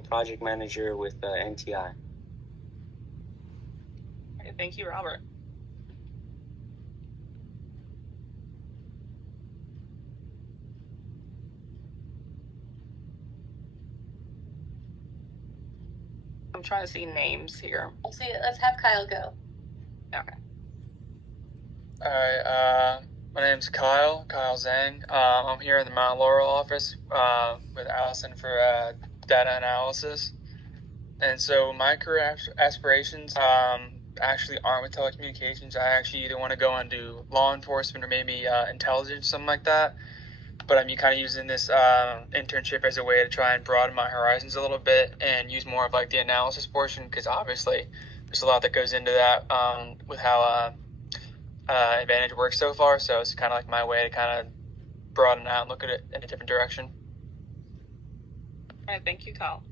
project manager with NTI. Okay, thank you, Robert. I'm trying to see names here. Let's have Kyle go. Okay. All right. My name's Kyle Zhang. I'm here in the Mount Laurel office with Allison for data analysis. And so my career aspirations actually aren't with telecommunications. I actually either want to go and do law enforcement or maybe intelligence, something like that. But I'm kind of using this internship as a way to try and broaden my horizons a little bit and use more of like the analysis portion, because obviously there's a lot that goes into that with how Advantage works so far. So it's kind of like my way to kind of broaden out and look at it in a different direction. All right, thank you, Kyle.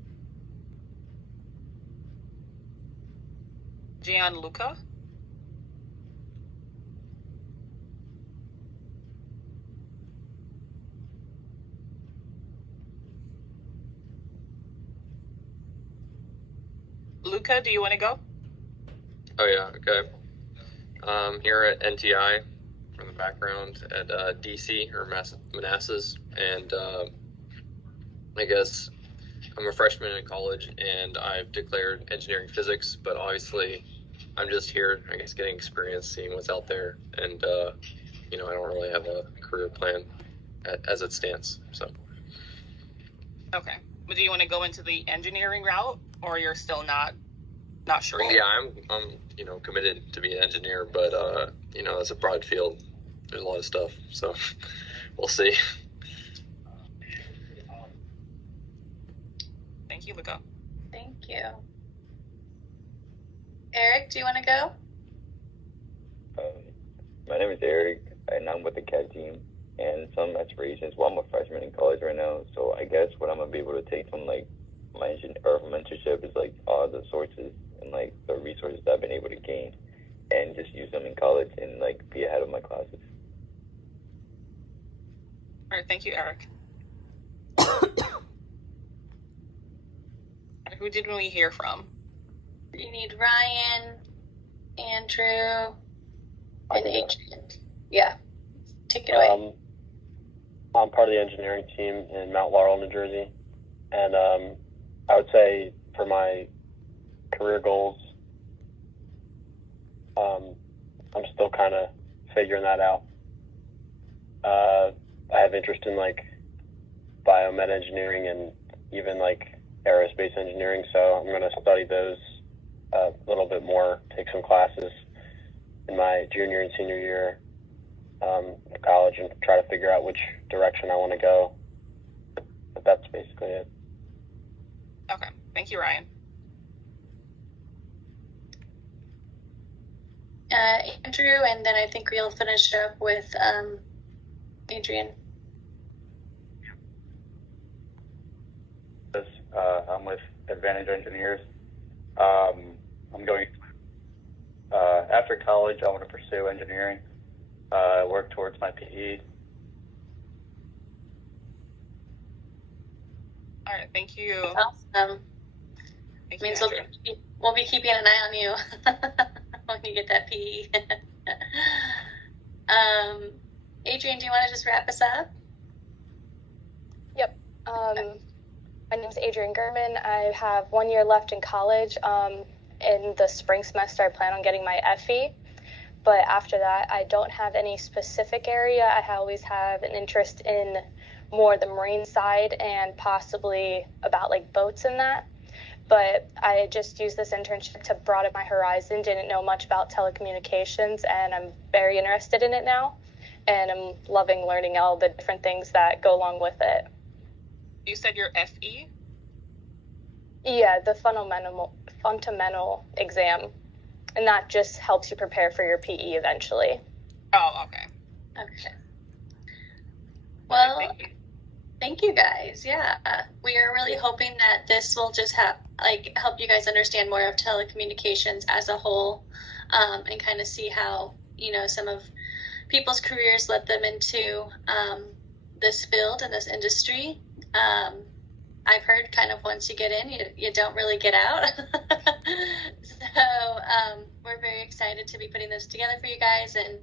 Gianluca? Luca, do you want to go? Oh, yeah, okay. Here at NTI, from the background at DC, or Manassas, and I guess I'm a freshman in college, and I've declared engineering physics, but obviously I'm just here, I guess, getting experience, seeing what's out there, and, I don't really have a career plan as it stands, so. Okay, but do you want to go into the engineering route, or you're still not sure yet? Yeah, I'm committed to be an engineer, but it's a broad field. There's a lot of stuff, so we'll see. Thank you, Luca. Thank you. Eric, do you want to go? My name is Eric, and I'm with the CAT team. And some aspirations, well, I'm a freshman in college right now, so I guess what I'm going to be able to take from, like, my mentorship is, like, all the sources and, like, the resources that I've been able to gain and just use them in college and, like, be ahead of my classes. All right, thank you, Eric. Who did we hear from? You need Ryan, Andrew, and Adrian. Yeah, take it away. I'm part of the engineering team in Mount Laurel, New Jersey, and I would say for my career goals, I'm still kind of figuring that out. I have interest in like biomed engineering and even like aerospace engineering, so I'm going to study those a little bit more, take some classes in my junior and senior year of college and try to figure out which direction I want to go. But that's basically it. Okay, thank you, Ryan. Andrew, and then I think we'll finish up with Adrian. I'm with Advantage Engineers. I'm going, after college, I want to pursue engineering, work towards my PE. All right, thank you. Awesome. Thank Means you, we'll be keeping an eye on you when you get that PE. Adrian, do you want to just wrap us up? Yep. My name is Adrian Gurman. I have 1 year left in college. In the spring semester, I plan on getting my FE. But after that, I don't have any specific area. I always have an interest in more the marine side and possibly about like boats and that. But I just used this internship to broaden my horizon, didn't know much about telecommunications, and I'm very interested in it now. And I'm loving learning all the different things that go along with it. You said your FE? Yeah, the fundamental exam. And that just helps you prepare for your PE eventually. Oh, okay. Okay. Well, thank you guys. Yeah, we are really hoping that this will just help you guys understand more of telecommunications as a whole, and kind of see how some of people's careers led them into this field and this industry. I've heard kind of once you get in, you don't really get out. So we're very excited to be putting this together for you guys, and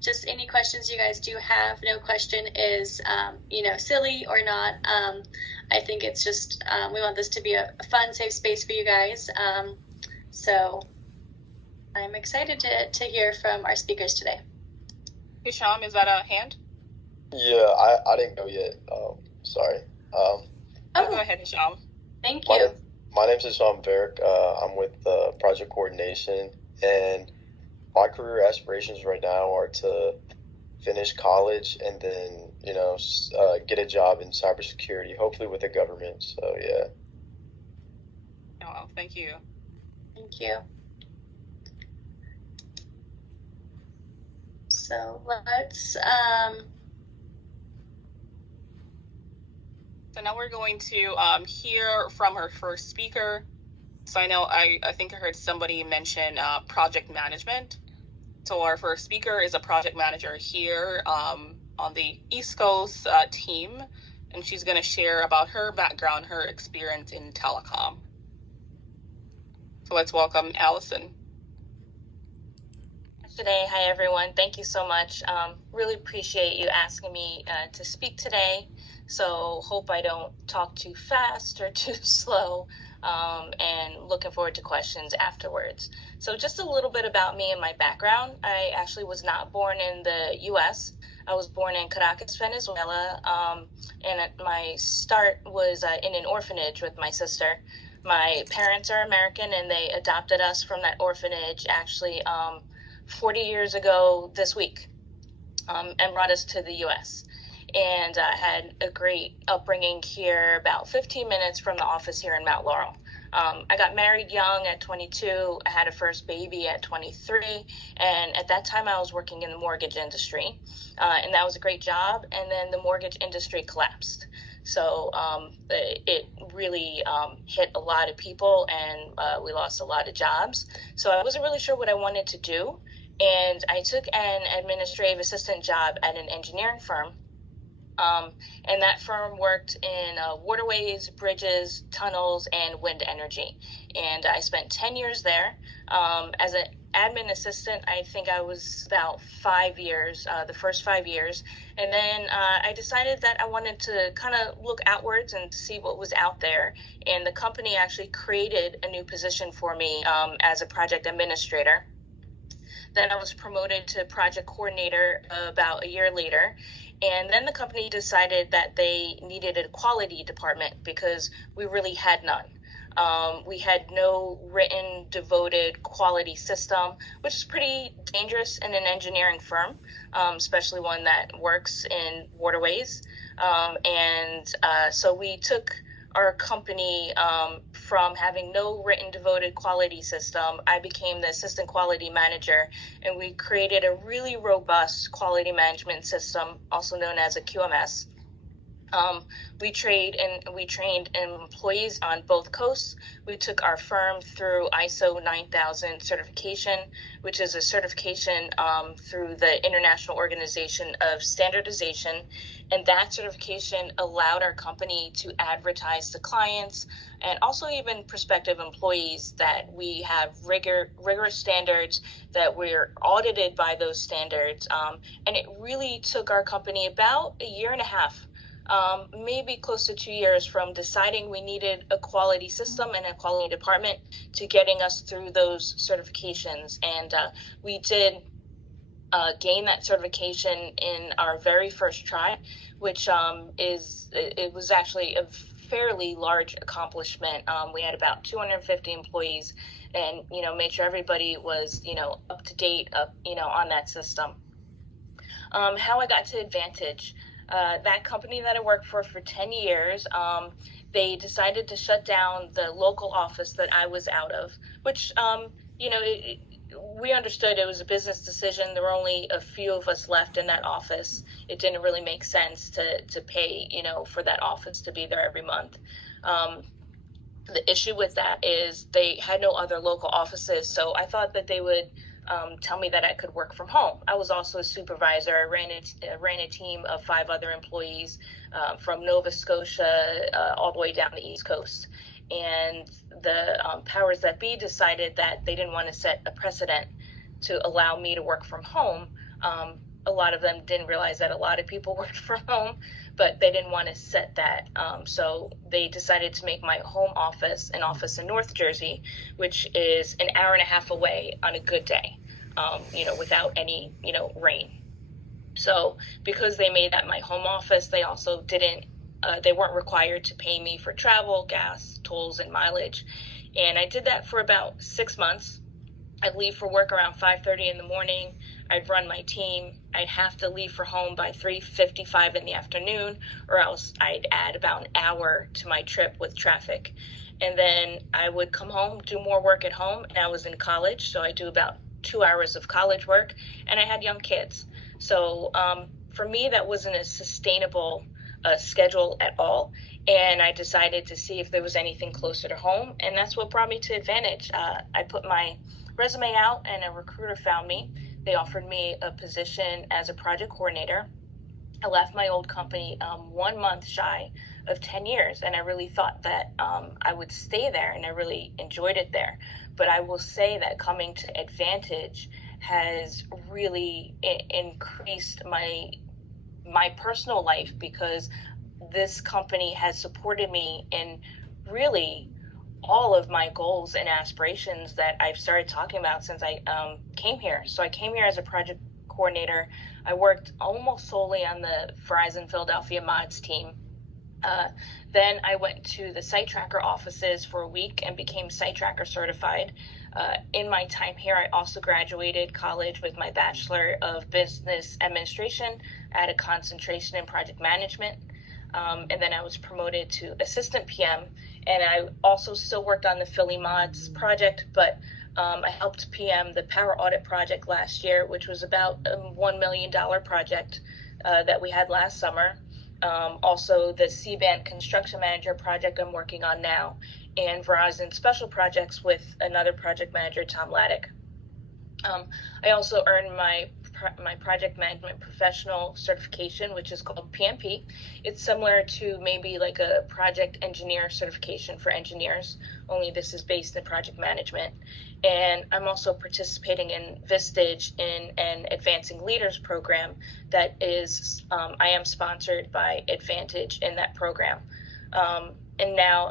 just any questions you guys do have. No question is, silly or not. I think it's just we want this to be a fun, safe space for you guys. So I'm excited to hear from our speakers today. Hisham, is that a hand? Yeah, I didn't go yet. Sorry. Go ahead, Hisham. Thank you. My name's Hisham Varick. I'm with Project Coordination, and my career aspirations right now are to finish college and then, get a job in cybersecurity, hopefully with the government. So, yeah. Oh, thank you. Thank you. So let's So now we're going to hear from our first speaker. So I know I think I heard somebody mention project management. So our first speaker is a project manager here on the East Coast team, and she's going to share about her background, her experience in telecom. So let's welcome Allison. Today. Hi, everyone. Thank you so much. Really appreciate you asking me to speak today. So hope I don't talk too fast or too slow, and looking forward to questions afterwards. So just a little bit about me and my background. I actually was not born in the U.S. I was born in Caracas, Venezuela, and my start was in an orphanage with my sister. My parents are American, and they adopted us from that orphanage actually 40 years ago this week, and brought us to the U.S. And I had a great upbringing here, about 15 minutes from the office here in Mount Laurel. I got married young at 22. I had a first baby at 23. And at that time, I was working in the mortgage industry. And that was a great job. And then the mortgage industry collapsed. So it really hit a lot of people, and we lost a lot of jobs. So I wasn't really sure what I wanted to do. And I took an administrative assistant job at an engineering firm. And that firm worked in waterways, bridges, tunnels, and wind energy. And I spent 10 years there. As an admin assistant, I think I was about 5 years, the first 5 years. And then I decided that I wanted to kind of look outwards and see what was out there. And the company actually created a new position for me as a project administrator. Then I was promoted to project coordinator about a year later. And then the company decided that they needed a quality department because we really had none. We had no written, devoted quality system, which is pretty dangerous in an engineering firm, especially one that works in waterways. So we took our company from having no written, devoted quality system. I became the assistant quality manager, and we created a really robust quality management system, also known as a QMS. We trained employees on both coasts. We took our firm through ISO 9000 certification, which is a certification through the International Organization of Standardization. And that certification allowed our company to advertise to clients and also even prospective employees that we have rigorous standards, that we're audited by those standards. And it really took our company about a year and a half, maybe close to 2 years, from deciding we needed a quality system and a quality department to getting us through those certifications. And we did gain that certification in our very first try, which it was actually a fairly large accomplishment. We had about 250 employees, and made sure everybody was up to date on that system. How I got to Advantage. That company that I worked for 10 years, they decided to shut down the local office that I was out of, which, we understood it was a business decision. There were only a few of us left in that office. It didn't really make sense to pay, for that office to be there every month. The issue with that is they had no other local offices, so I thought that they would tell me that I could work from home. I was also a supervisor. I ran a team of 5 other employees from Nova Scotia all the way down the East Coast. And the powers that be decided that they didn't want to set a precedent to allow me to work from home. A lot of them didn't realize that a lot of people worked from home, but they didn't want to set that. So they decided to make my home office an office in North Jersey, which is an hour and a half away on a good day, without any, rain. So because they made that my home office, they also they weren't required to pay me for travel, gas, tolls, and mileage. And I did that for about 6 months. I'd leave for work around 5:30 in the morning. I'd run my team. I'd have to leave for home by 3:55 in the afternoon, or else I'd add about an hour to my trip with traffic. And then I would come home, do more work at home. And I was in college, so I do about 2 hours of college work. And I had young kids. So for me, that wasn't a sustainable schedule at all. And I decided to see if there was anything closer to home. And that's what brought me to Advantage. I put my resume out and a recruiter found me. They offered me a position as a project coordinator. I left my old company 1 month shy of 10 years, and I really thought that I would stay there, and I really enjoyed it there. But I will say that coming to Advantage has really increased my personal life, because this company has supported me in really all of my goals and aspirations that I've started talking about since I came here. So I came here as a project coordinator. I worked almost solely on the Verizon Philadelphia mods team. Then I went to the Site Tracker offices for a week and became Site Tracker certified. In my time here, I also graduated college with my Bachelor of Business Administration at a concentration in project management. And then I was promoted to assistant PM, and I also still worked on the Philly Mods project, but I helped PM the power audit project last year, which was about a $1 million project that we had last summer. Also the C-band construction manager project I'm working on now, and Verizon special projects with another project manager, Tom Laddick. I also earned my project management professional certification, which is called PMP. It's similar to maybe like a project engineer certification for engineers, only this is based in project management. And I'm also participating in Vistage in an Advancing Leaders program that is, I am sponsored by Advantage in that program. And now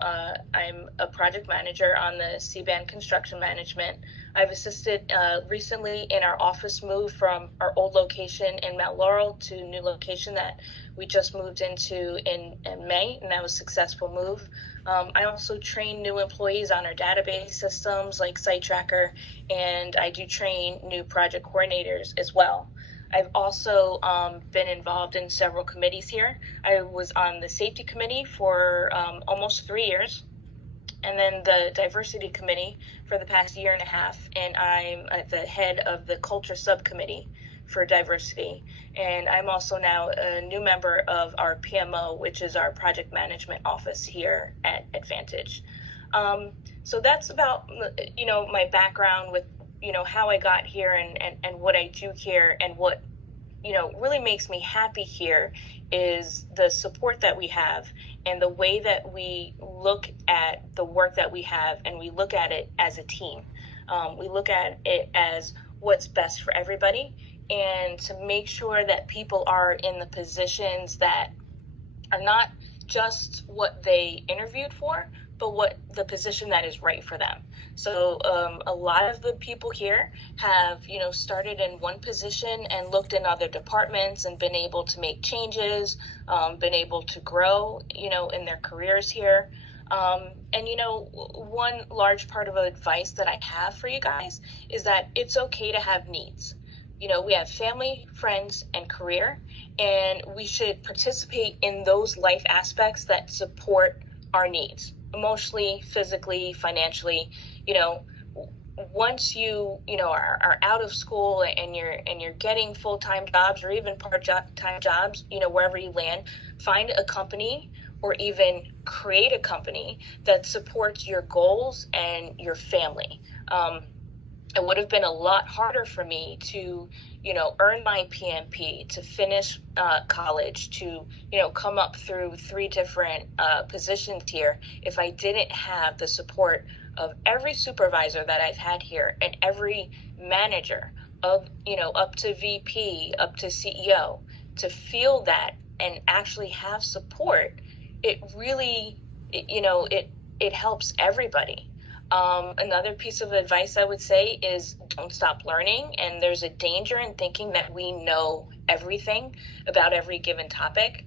I'm a project manager on the C-band construction management. I've assisted recently in our office move from our old location in Mount Laurel to a new location that we just moved into in May, and that was a successful move. I also train new employees on our database systems like Site Tracker, and I do train new project coordinators as well. I've also been involved in several committees here. I was on the safety committee for almost 3 years, and then the diversity committee for the past year and a half, and I'm at the head of the culture subcommittee for diversity. And I'm also now a new member of our PMO, which is our project management office here at Advantage. So that's about, my background with, how I got here and what I do here, and what, really makes me happy here is the support that we have and the way that we look at the work that we have, and we look at it as a team. We look at it as what's best for everybody, and to make sure that people are in the positions that are not just what they interviewed for, but what the position that is right for them. So a lot of the people here have, started in one position and looked in other departments and been able to make changes, been able to grow, in their careers here. And, one large part of advice that I have for you guys is that it's okay to have needs. We have family, friends, and career, and we should participate in those life aspects that support our needs, emotionally, physically, financially. Once you are out of school and you're getting full-time jobs or even part-time jobs, wherever you land, find a company or even create a company that supports your goals and your family. it would have been a lot harder for me to, earn my PMP, to finish college, to, come up through 3 different positions here if I didn't have the support of every supervisor that I've had here and every manager of, up to VP, up to CEO, to feel that and actually have support. It really, it helps everybody. Another piece of advice I would say is don't stop learning. And there's a danger in thinking that we know everything about every given topic.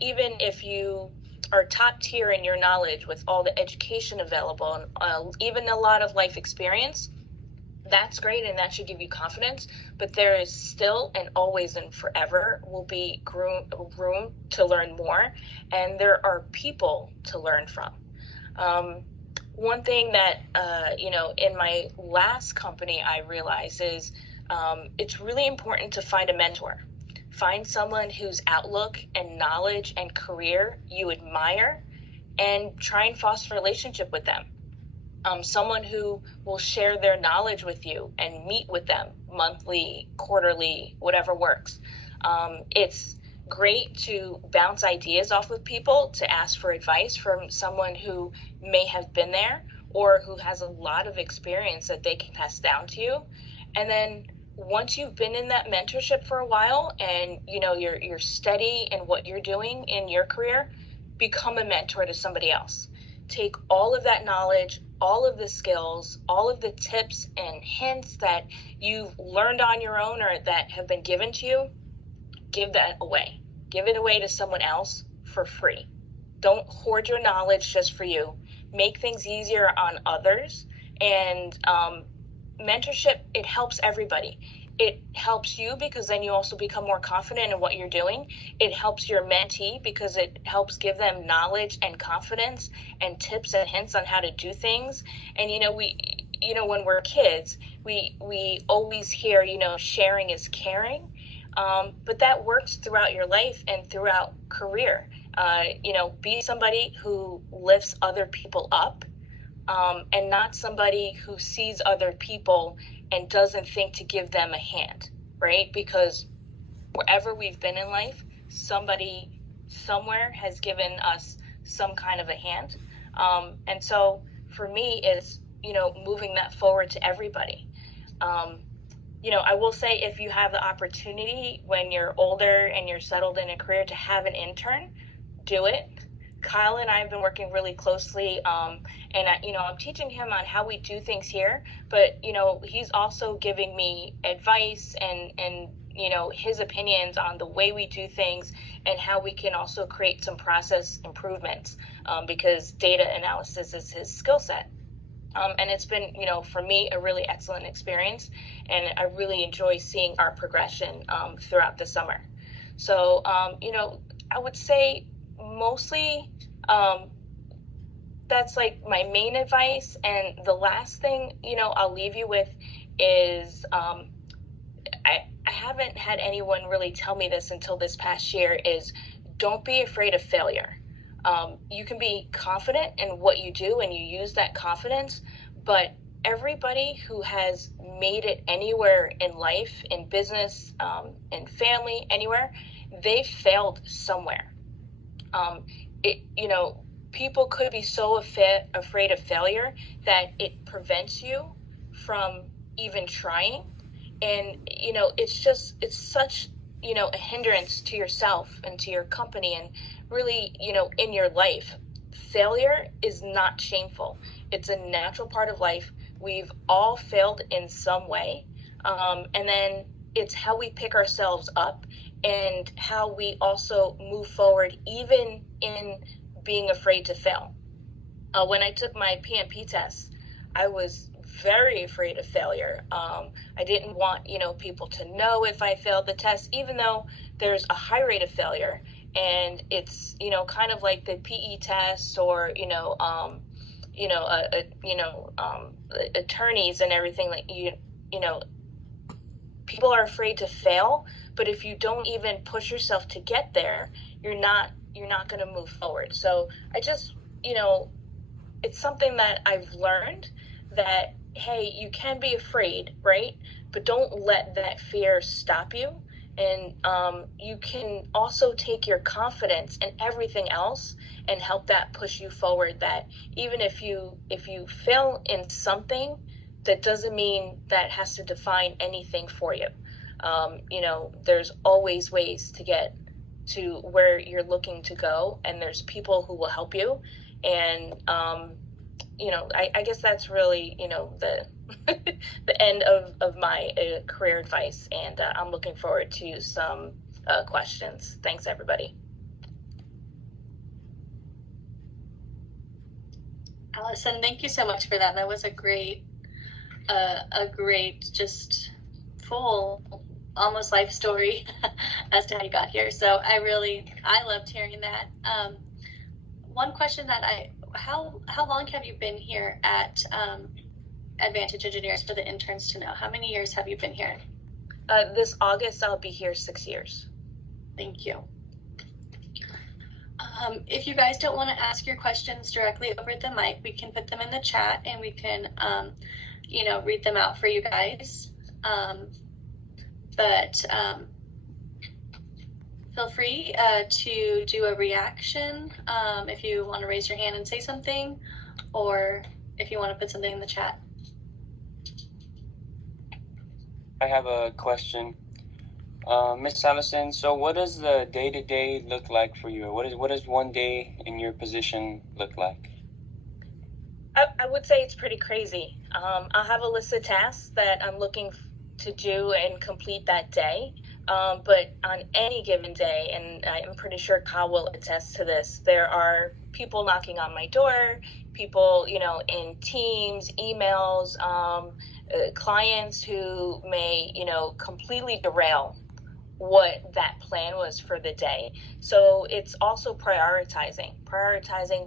Even if you are top tier in your knowledge with all the education available and even a lot of life experience, that's great and that should give you confidence. But there is still and always and forever will be room to learn more. And there are people to learn from. One thing that, in my last company I realized is it's really important to find a mentor. Find someone whose outlook and knowledge and career you admire and try and foster a relationship with them. Someone who will share their knowledge with you and meet with them monthly, quarterly, whatever works. It's great to bounce ideas off of people, to ask for advice from someone who may have been there or who has a lot of experience that they can pass down to you. And then once you've been in that mentorship for a while and you're steady in what you're doing in your career, become a mentor to somebody else. Take all of that knowledge, all of the skills, all of the tips and hints that you've learned on your own or that have been given to you, give that away. Give it away to someone else for free. Don't hoard your knowledge just for you. Make things easier on others. And mentorship, it helps everybody. It helps you because then you also become more confident in what you're doing. It helps your mentee because it helps give them knowledge and confidence and tips and hints on how to do things. And, when we're kids, we always hear, sharing is caring. But that works throughout your life and throughout career. Be somebody who lifts other people up and not somebody who sees other people and doesn't think to give them a hand, right? Because wherever we've been in life, somebody somewhere has given us some kind of a hand. And so for me, it's, moving that forward to everybody. I will say if you have the opportunity when you're older and you're settled in a career to have an intern, do it. Kyle and I have been working really closely, and I'm teaching him on how we do things here, but, he's also giving me advice and his opinions on the way we do things and how we can also create some process improvements, because data analysis is his skill set. And it's been, for me, a really excellent experience, and I really enjoy seeing our progression throughout the summer. So, I would say mostly that's like my main advice. And the last thing, I'll leave you with is I haven't had anyone really tell me this until this past year is don't be afraid of failure. You can be confident in what you do and you use that confidence, but everybody who has made it anywhere in life, in business, in family, anywhere, they failed somewhere. People could be so afraid of failure that it prevents you from even trying. And, it's such, a hindrance to yourself and to your company and really, in your life. Failure is not shameful. It's a natural part of life. We've all failed in some way. And then it's how we pick ourselves up and how we also move forward, even in being afraid to fail. When I took my PMP test, I was very afraid of failure. I didn't want, people to know if I failed the test, even though there's a high rate of failure. And it's, kind of like the PE test or, attorneys and everything, like, people are afraid to fail, but if you don't even push yourself to get there, you're not going to move forward. So I just, it's something that I've learned that hey, you can be afraid, right? But don't let that fear stop you. And you can also take your confidence and everything else and help that push you forward. That even if you fail in something, that doesn't mean that has to define anything for you. There's always ways to get to where you're looking to go, and there's people who will help you. And I guess that's really the the end of my career advice, and I'm looking forward to some questions. Thanks, everybody. Allison, thank you so much for that. That was a great, just full, almost life story as to how you got here. So I loved hearing that. One question that how long have you been here at Advantage Engineers, for the interns to know? How many years have you been here? This August, I'll be here 6 years. Thank you. If you guys don't want to ask your questions directly over the mic, we can put them in the chat and we can, read them out for you guys. But feel free to do a reaction if you want to raise your hand and say something, or if you want to put something in the chat. I have a question. Miss Allison, so what does the day-to-day look like for you? What does one day in your position look like? I would say it's pretty crazy. I'll have a list of tasks that I'm looking to do and complete that day. But on any given day, and I'm pretty sure Kyle will attest to this, there are people knocking on my door, people, in Teams, emails, clients who may, completely derail what that plan was for the day. So it's also prioritizing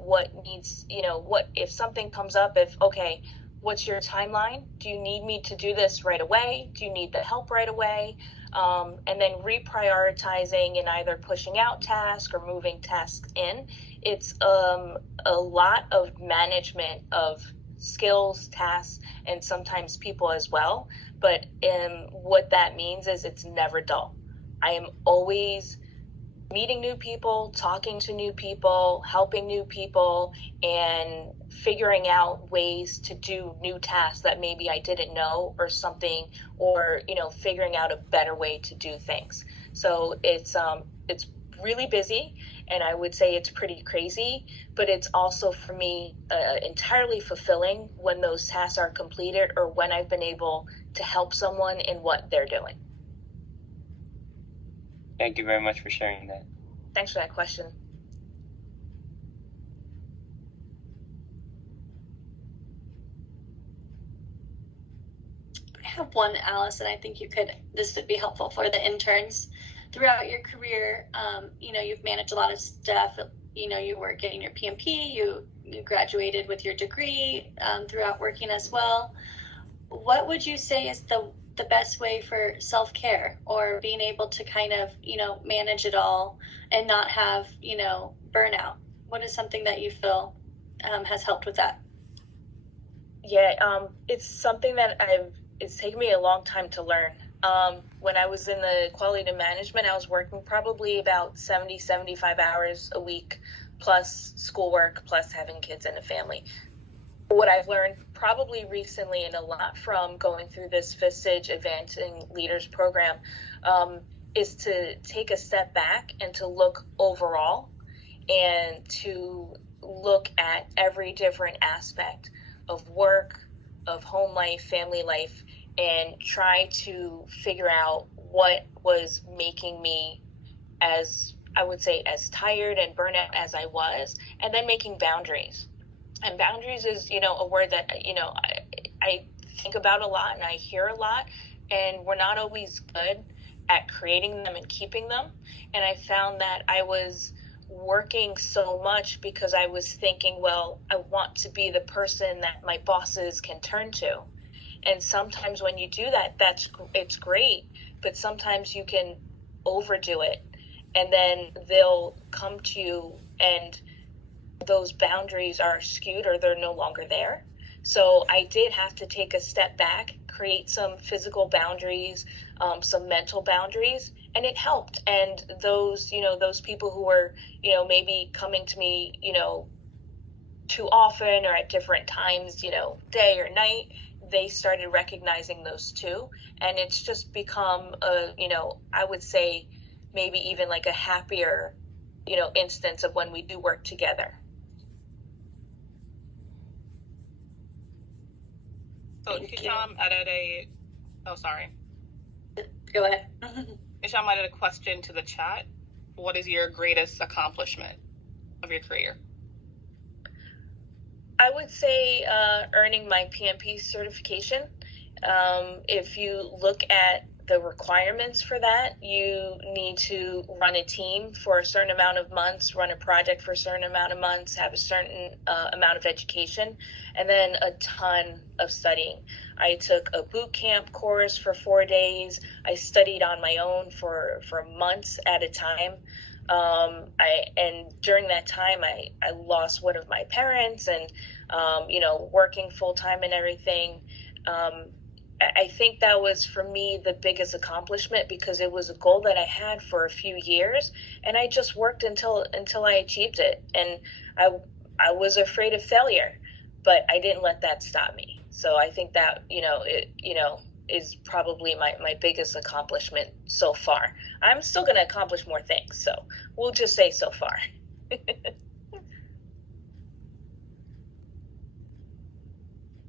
what needs, what if something comes up, okay, what's your timeline? Do you need me to do this right away? Do you need the help right away? And then reprioritizing and either pushing out tasks or moving tasks in. It's a lot of management of skills, tasks, and sometimes people as well. But what that means is it's never dull. I am always meeting new people, talking to new people, helping new people, and figuring out ways to do new tasks that maybe I didn't know or something, or, figuring out a better way to do things. So it's really busy, and I would say it's pretty crazy, but it's also for me entirely fulfilling when those tasks are completed or when I've been able to help someone in what they're doing. Thank you very much for sharing that. Thanks for that question. I have one, Alice, and I think this would be helpful for the interns. Throughout your career, you've managed a lot of stuff. You were getting your PMP, you graduated with your degree throughout working as well. What would you say is the best way for self-care, or being able to kind of, manage it all and not have, burnout? What is something that you feel has helped with that? Yeah, it's something that it's taken me a long time to learn. When I was in the quality management, I was working probably about 75 hours a week, plus schoolwork, plus having kids and a family. What I've learned probably recently, and a lot from going through this Vistage Advancing Leaders program, is to take a step back and to look overall and to look at every different aspect of work, of home life, family life, and try to figure out what was making me, as I would say, as tired and burnt out as I was, and then making boundaries. And boundaries is, a word that, I think about a lot and I hear a lot, and we're not always good at creating them and keeping them. And I found that I was working so much because I was thinking, well, I want to be the person that my bosses can turn to. And sometimes when you do that, it's great, but sometimes you can overdo it, and then they'll come to you and those boundaries are skewed or they're no longer there. So I did have to take a step back, create some physical boundaries, some mental boundaries, and it helped. And those, those people who were, maybe coming to me, too often or at different times, day or night, they started recognizing those too. And it's just become I would say maybe even like a happier, instance of when we do work together. So Hisham added sorry. Go ahead. Hisham added a question to the chat. What is your greatest accomplishment of your career? I would say earning my PMP certification. If you look at the requirements for that, you need to run a team for a certain amount of months, run a project for a certain amount of months, have a certain amount of education, and then a ton of studying. I took a boot camp course for 4 days. I studied on my own for months at a time. And during that time, I lost one of my parents, and, working full time and everything. I think that was, for me, the biggest accomplishment, because it was a goal that I had for a few years, and I just worked until I achieved it. And I was afraid of failure, but I didn't let that stop me. So I think that, is probably my biggest accomplishment so far. I'm still going to accomplish more things, so we'll just say so far.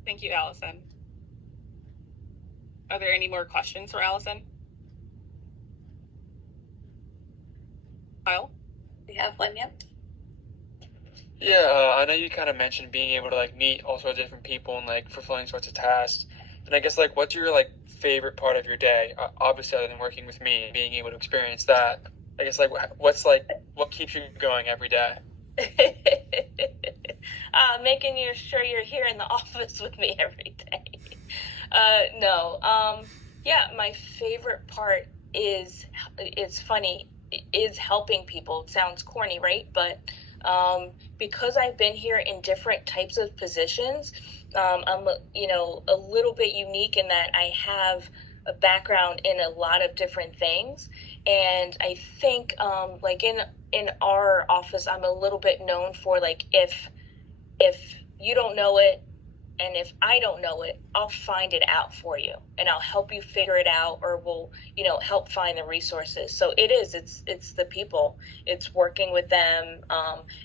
Thank you, Allison. Are there any more questions for Allison? Kyle? We have one, yep. Yeah, I know you kind of mentioned being able to like meet all sorts of different people and like fulfilling sorts of tasks. And I guess like, what's your like favorite part of your day? Obviously, other than working with me, being able to experience that. I guess like, what keeps you going every day? Making sure you're here in the office with me every day. My favorite part is, it's funny, is helping people. It sounds corny, right? But because I've been here in different types of positions, I'm a little bit unique in that I have a background in a lot of different things. And I think like in our office, I'm a little bit known for like, if you don't know it, and if I don't know it, I'll find it out for you, and I'll help you figure it out, or we'll, help find the resources. So it's the people, it's working with them,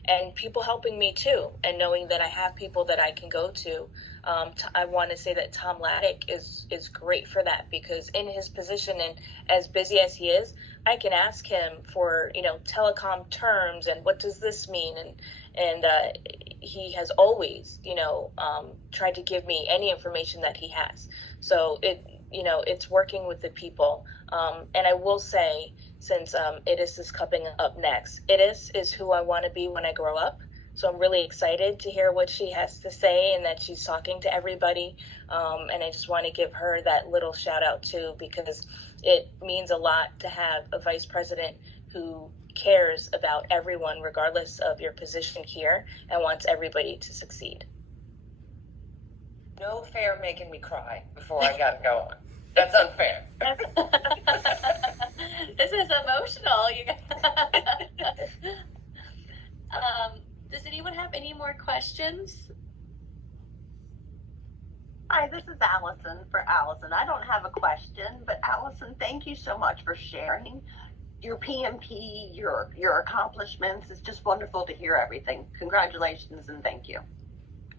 and people helping me too, and knowing that I have people that I can go to. I want to say that Tom Laddick is great for that, because in his position and as busy as he is, I can ask him for, telecom terms and what does this mean, and he has always, tried to give me any information that he has. So it's working with the people. And I will say, since Idis is coming up next, Idis is who I want to be when I grow up. So I'm really excited to hear what she has to say, and that she's talking to everybody. And I just want to give her that little shout out too, because it means a lot to have a vice president who cares about everyone, regardless of your position here, and wants everybody to succeed. No fair making me cry before I gotta go on. That's unfair. This is emotional, you guys. Does anyone have any more questions? Hi, this is Allison for Allison. I don't have a question, but Allison, thank you so much for sharing your PMP, your accomplishments. It's just wonderful to hear everything. Congratulations and thank you.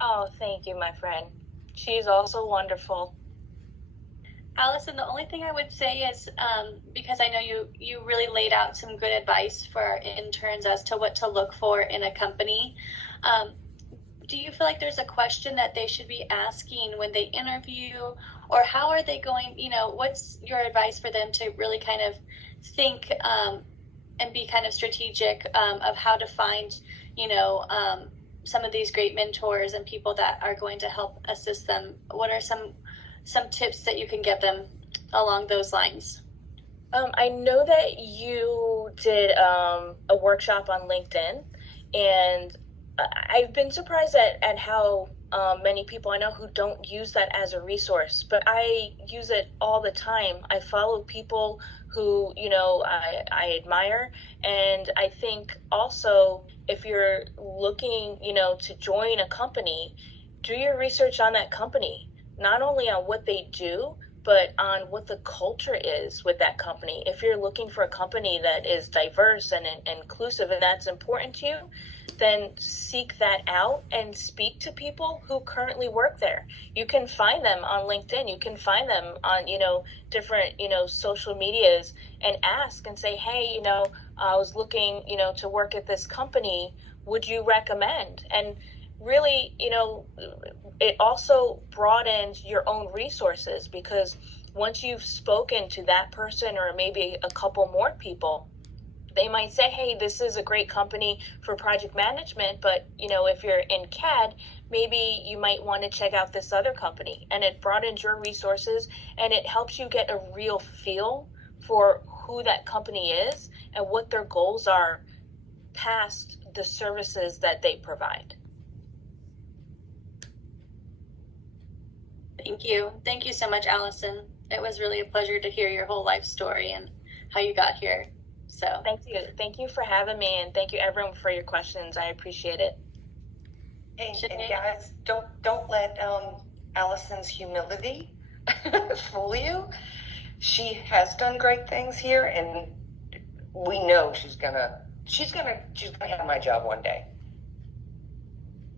Oh, thank you, my friend. She's also wonderful. Allison, the only thing I would say is, because I know you really laid out some good advice for our interns as to what to look for in a company. Do you feel like there's a question that they should be asking when they interview, or how are they going, what's your advice for them to really kind of think and be kind of strategic of how to find, some of these great mentors and people that are going to help assist them? What are some tips that you can give them along those lines? I know that you did a workshop on LinkedIn, and I've been surprised at how many people I know who don't use that as a resource, but I use it all the time. I follow people who, you know, I admire. And I think also if you're looking, you know, to join a company, do your research on that company, not only on what they do, but on what the culture is with that company. If you're looking for a company that is diverse and inclusive and that's important to you, then seek that out and speak to people who currently work there. You can find them on LinkedIn. You can find them on, you know, different, you know, social medias and ask and say, hey, you know, I was looking, you know, to work at this company. Would you recommend? And really, you know, it also broadens your own resources, because once you've spoken to that person or maybe a couple more people, they might say, hey, this is a great company for project management, but, you know, if you're in CAD, maybe you might want to check out this other company. And it broadens your resources and it helps you get a real feel for who that company is and what their goals are past the services that they provide. Thank you. Thank you so much, Allison. It was really a pleasure to hear your whole life story and how you got here. So thank you. Thank you for having me, and thank you everyone for your questions. I appreciate it. And guys, don't let Allison's humility fool you. She has done great things here, and we know she's gonna have my job one day.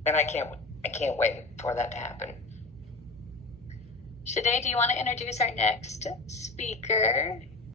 And I can't wait for that to happen. Shade, do you want to introduce our next speaker?